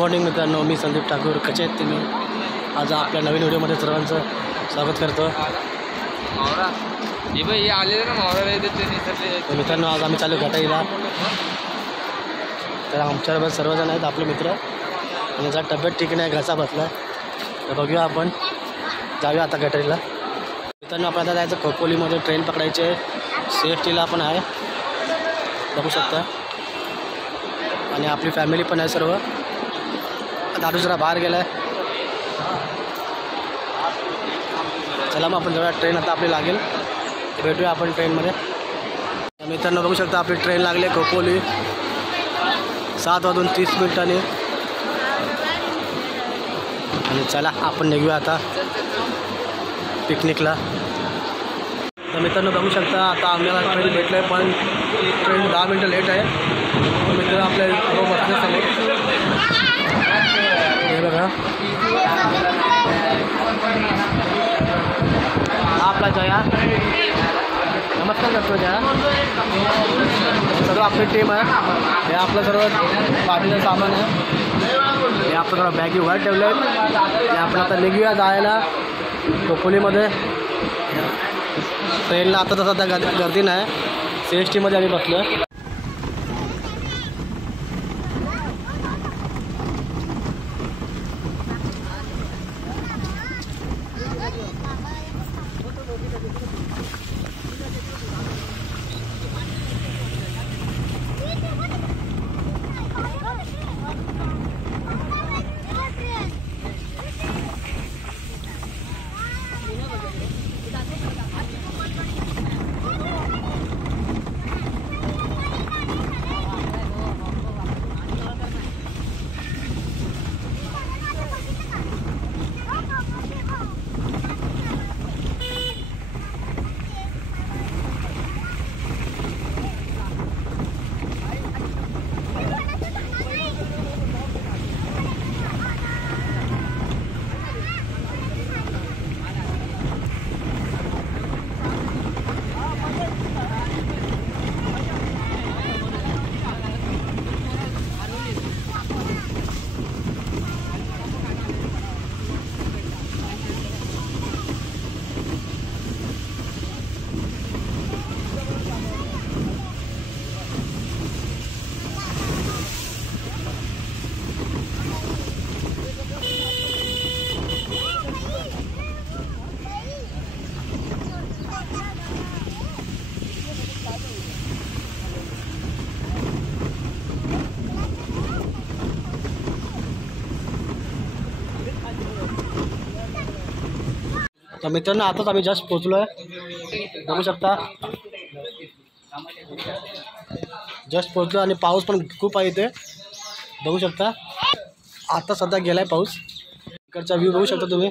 Morning मित्रांनो, मी संदीप ठाकूर. कसे आहेत तुम्ही? आज आपल्या नवीन व्हिडिओमध्ये सर्वांचं स्वागत करतो. तर मित्रांनो, आज आम्ही चालू घाटाईला. तर आमच्याबरोबर सर्वजण आहेत आपले मित्र. आणि याचा तब्येत ठीक नाही, घसा बसला. तर बघूया, आपण जाऊया आता घाटाईला. मित्रांनो, आपण आता जायचं खोपोलीमध्ये. ट्रेन पकडायची आहे. CSTला पण आहे, बघू शकता. आणि आपली फॅमिली पण आहे सर्व. दादू जरा बाहेर गेला आहे. चला मग आपण जेव्हा ट्रेन आता आपली लागेल भेटूया आपण ट्रेनमध्ये. मित्रांनो, बघू शकता आपली ट्रेन लागली आहे खोपोली 7:30 आणि चला आपण निघूया आता पिकनिकला. तर मित्रांनो, बघू शकता आता आम्हाला ट्रेन भेटलं आहे, पण ट्रेन 10 मिनटं लेट आहे. मित्र आपल्या बसले समोर, हे बघा. हा आपला जया. नमस्कार करतो जया. सर्व आपली टीम आहे. हे आपलं सर्व पाठीचं सामान आहे. हे आपलं सर्व बॅगी वर ठेवले आहेत. हे आपण आता निघूया जायला खोपोलीमध्ये. ट्रेनला आता तर सध्या गर्दी नाही. CSTमध्ये आम्ही बसलो. तर मित्रांनो, आताच आम्ही जस्ट पोचलो आहे, बघू शकता. जस्ट पोचलो आणि पाऊस पण खूप आहे इथे, बघू शकता. आता सध्या गेलाय पाऊस. इकडचा व्ह्यू बघू शकता तुम्ही.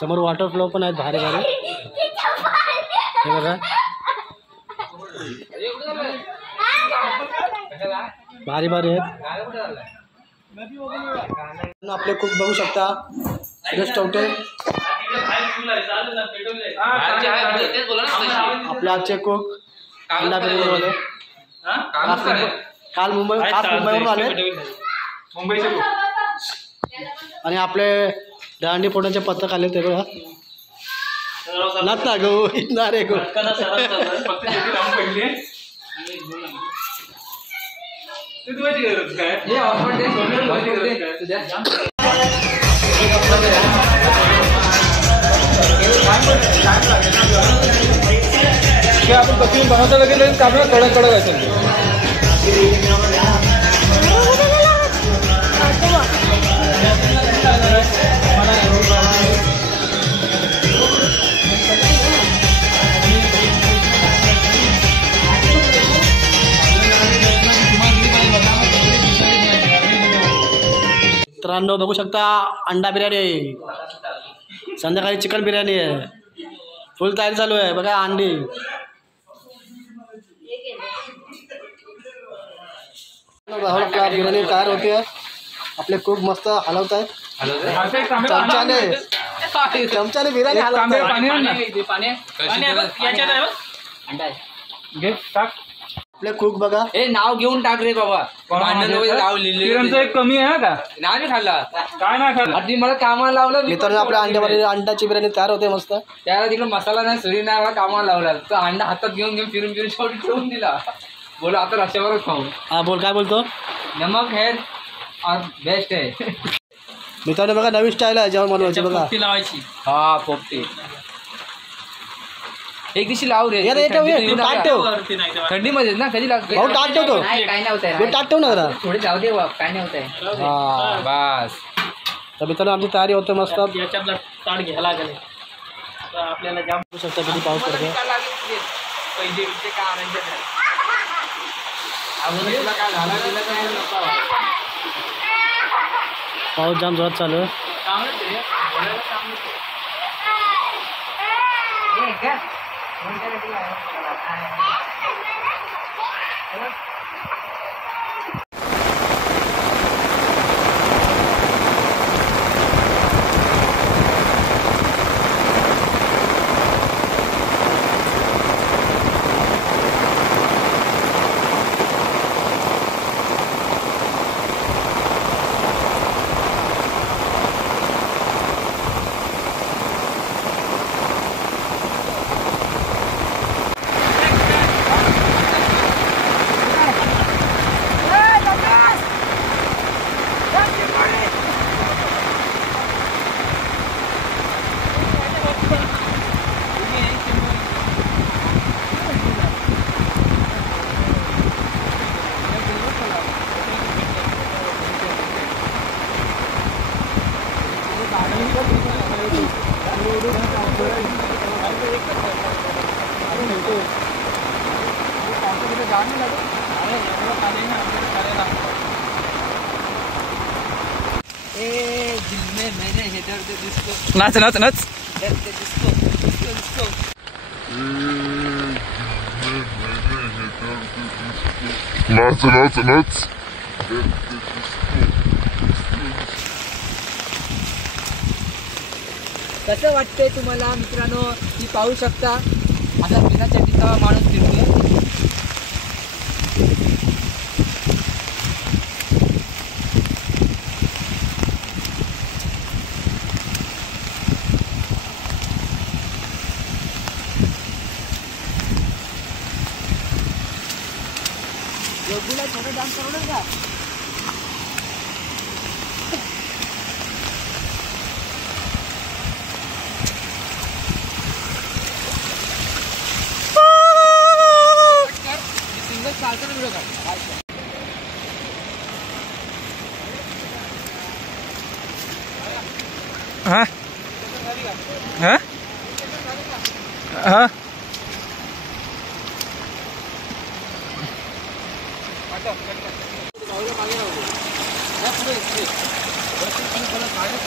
समोर वॉटर फ्लो पण आहेत भारी भारी, हे बघा. भारी भारी आहेत. आपले कुक बघू शकता, जस्ट चौटे. आपले आजचे कुक अंडा बिर्याणीवाले काल मुंबईवरून आले. आणि आपले दांडी फोडण्याचे पथक आले ते बघा. नसता गो इथणार आहे गो. आपण पत्नी बनवता लगेच आपल्याला कडक कडक असेल. मित्रांनो, बघू शकता अंडा बिर्याणी, संध्याकाळी चिकन बिर्याणी आहे. फुल तयारी चालू आहे बघा. अंडी बिर्याणी तयार होते. आपले कुक मस्त हलवत आहेत चमच्याने. चमच्याने बिर्याणी आपले कुक बघा हे नाव घेऊन टाक रे बाबा. नाव लिहिलं एक कमी आहे का? नाही खाल्ला काय नाही खाल्लं. आधी मला कामाला लावलं. मित्रांनो आपल्या अंड्याची बिर्याणी तयार होते मस्त. त्याला तिकडे मसाला नाही सुरी नाही मला कामाला लावला. तो अंडा हातात घेऊन फिरून शेवटी ठेवून दिला. बोला आता रस्त्यावरच खाऊ. हा बोल काय बोलतो. नमक है और बेस्ट है. मित्रांनो बघा नवीन स्टाईल आहे जेवण बनवायची बघा. लावायची हा पोपटी एक दिवशी लावू रे. थंडीमध्ये ना कधी लागतो. टाट ठेवतो काय नाही होतंय. टाट ठेव ना जरा थोडे जाऊ दे काय नाही होतंय. बस तर मित्रांनो आमची तयारी होते मस्त. याच्यातला ताट घ्यायला लागेल आपल्याला जाम बघू शकता किती पाऊस पडतो. पाऊस जाम जोरात चालू आहे. नाच नाच नाच. Nuts, nuts, nuts. कसं वाटतंय तुम्हाला मित्रांनो की पाहू शकता आता बिना चटणीचा माणूस फिरतोय. योगीला छोटा डान्स करवणार का. सिंगल चालतो ना व्हिडिओ काढ. हा हा हा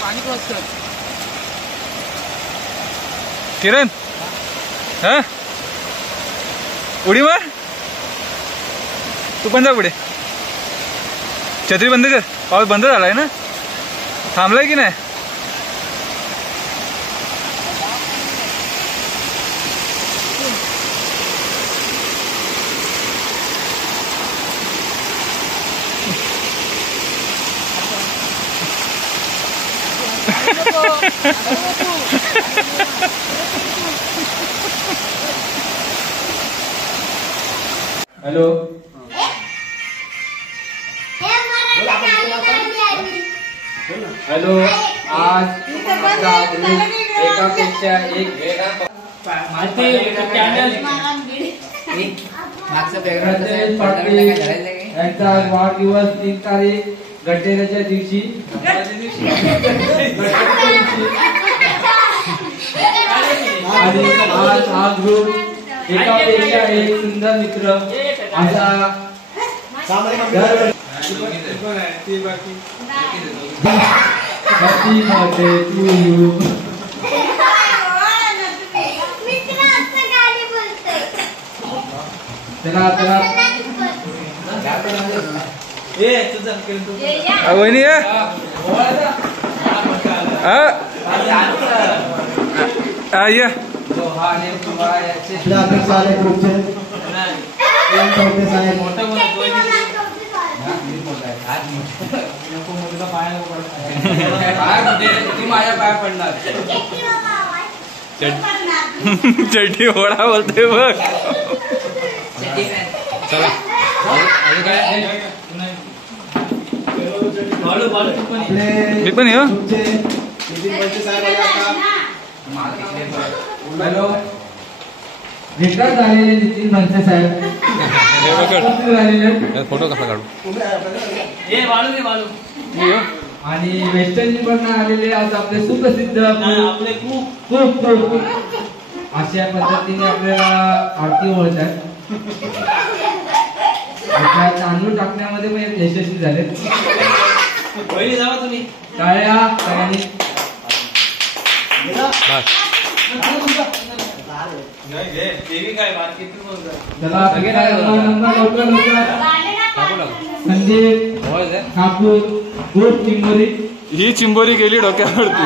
पाणी क्रॉस कर. किरण हा उडी मार. तू पण जा पुढे. छत्री बंद कर. पाऊस बंद झालाय ना. थांबलाय की नाही. Hello hello. आज एकापेक्षा एक यांचा वाढदिवस 3 तारीख गड्डेच्या दिवशी. आणि आज हा ग्रुप एकापेक्षा एक सुंदर मित्र असा Happy birthday to you. चला चला वहिनी ये दोहाने फुवाऱ्याचे आपल्या अध्यक्ष आले ग्रुपचे मोठं काय म्हणजे ती माझ्या पाया पडणार. चड्डी ओढा बोलते बघ. चला मी पण येऊ. हॅलो रिटायर झालेले नितीन मनसे साहेब फोटो कसा काढू. आणि वेस्टर्न पण आलेले आज आपले सुप्रसिद्ध आपले खूप अशा पद्धतीने आपल्याला आरती ओळखतात. आपल्या तांदूळ टाकण्यामध्ये पण यशस्वी झाले. पहिली जावा तुम्ही टाळ्या सगळ्यांनी. चला नंबर लवकर संदीप ठाकूर गोट चिंबोरी. ही चिंबोरी गेली डोक्यावरती.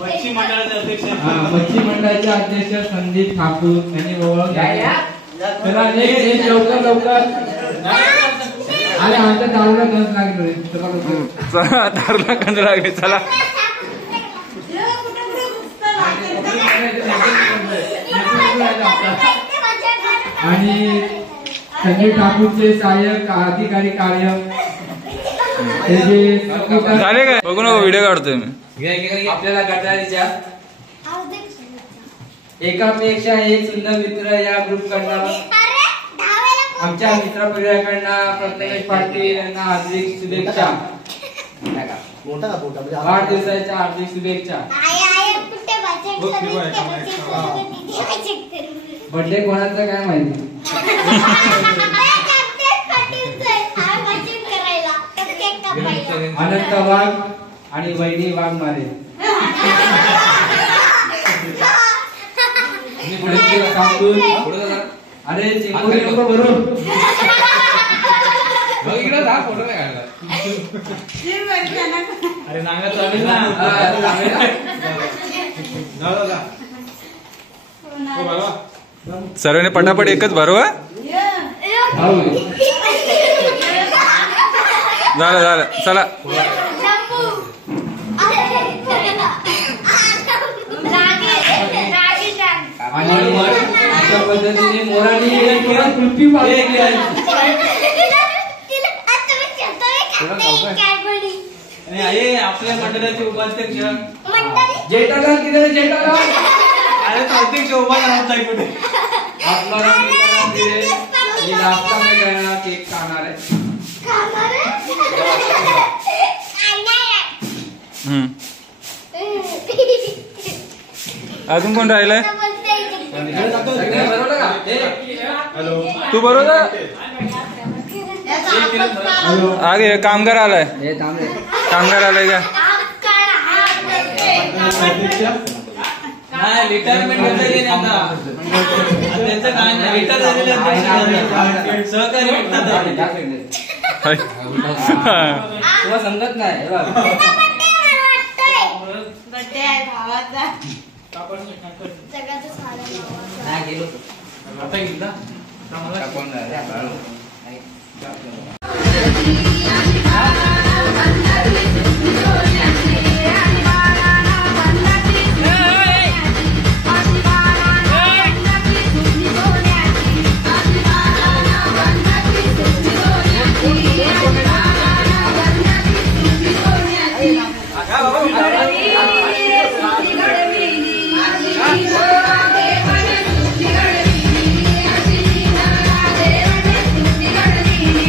मच्छी मंडळाचे अध्यक्ष मच्छी मंडळाचे अध्यक्ष संदीप ठाकूर यांनी ओळख चला लवकर अरे आमच्या दारूला गंज लागले. चला दारूला गंज लागले. चला आणि संजय ठाकूरचे सहाय्यक अधिकारी कार्य झाले काय बघू नको. व्हिडिओ काढतोय मी. आपल्याला गटारीच्या एकापेक्षा एक सुंदर मित्र या ग्रुप कडनं आमच्या मित्र परिवाराकडनं प्रथमेश पाटील यांना हार्दिक शुभेच्छा. मोठा का फोटा म्हणजे वाढदिवसाच्या हार्दिक शुभेच्छा. बर्थडे कोणाचा काय माहिती. अनंत वाघ आणि वैनी वाघमारे. अरे चिंबोरी नको भरू. फोटो नाही काढला. अरे नांगा चालेल ना. सर्वांनी पटापट एकच भरवा. झालं चला. आणि अशा पद्धतीने मोरानी कुल्फी मागली आहे. आणि आपल्या मंडळाचे उपाध्यक्ष जेठालाल किती जेठालाल अरे तो अध्यक्ष उभा राहत नाही कुठे. आपला केक खाणार आहे. अजून कोण राहिलंय. बरोबर का तू बरोबर. आगे कामगार आलाय. कामगार आलाय का. नाही रिटायरमेंट घेतलेली त्यांचं काय नाही. रिटायर झालेले सहकारी भेटतात. तुला समजत नाही. आता एकदा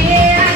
Yeah.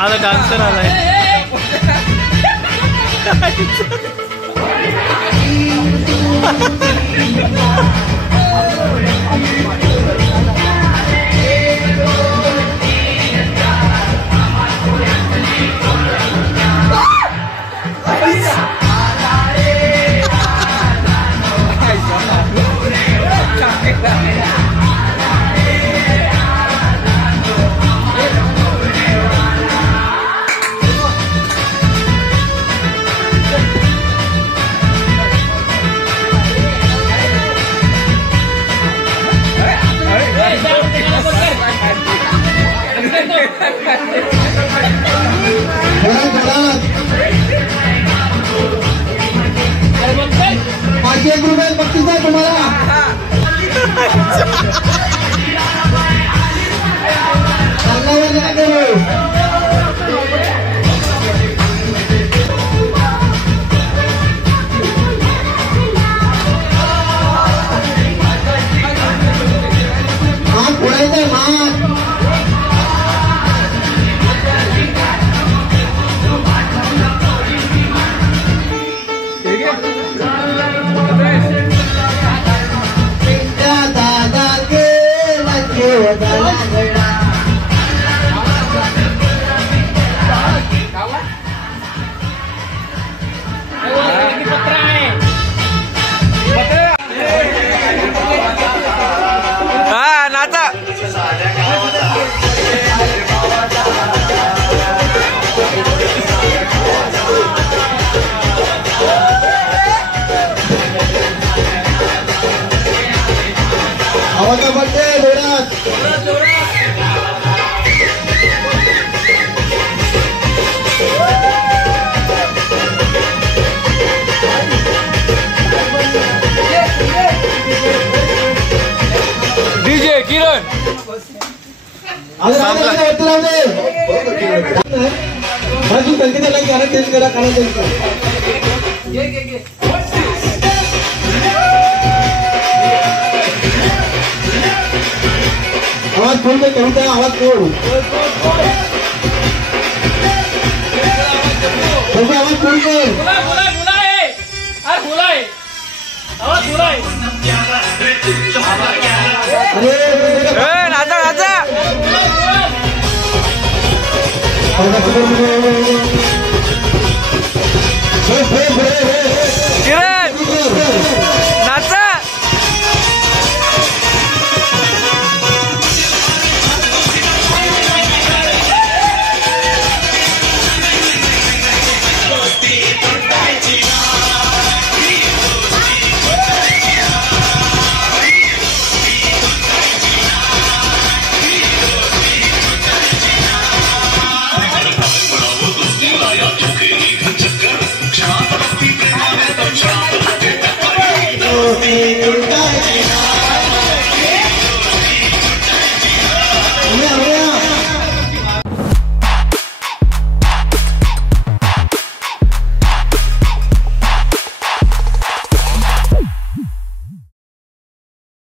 आता डान्सर आलाय. ₹500 बक्षीस आहे तुम्हाला. हात पुढायचा हात. आवाज पडते जोरात. डीजे किरण बाजू कल्पना गाणं चेंज करा. गाणं चेंज करा. आवाज फुल में कविता आवाज फुल. आवाज फुल कर. नाचा नाचा. किरण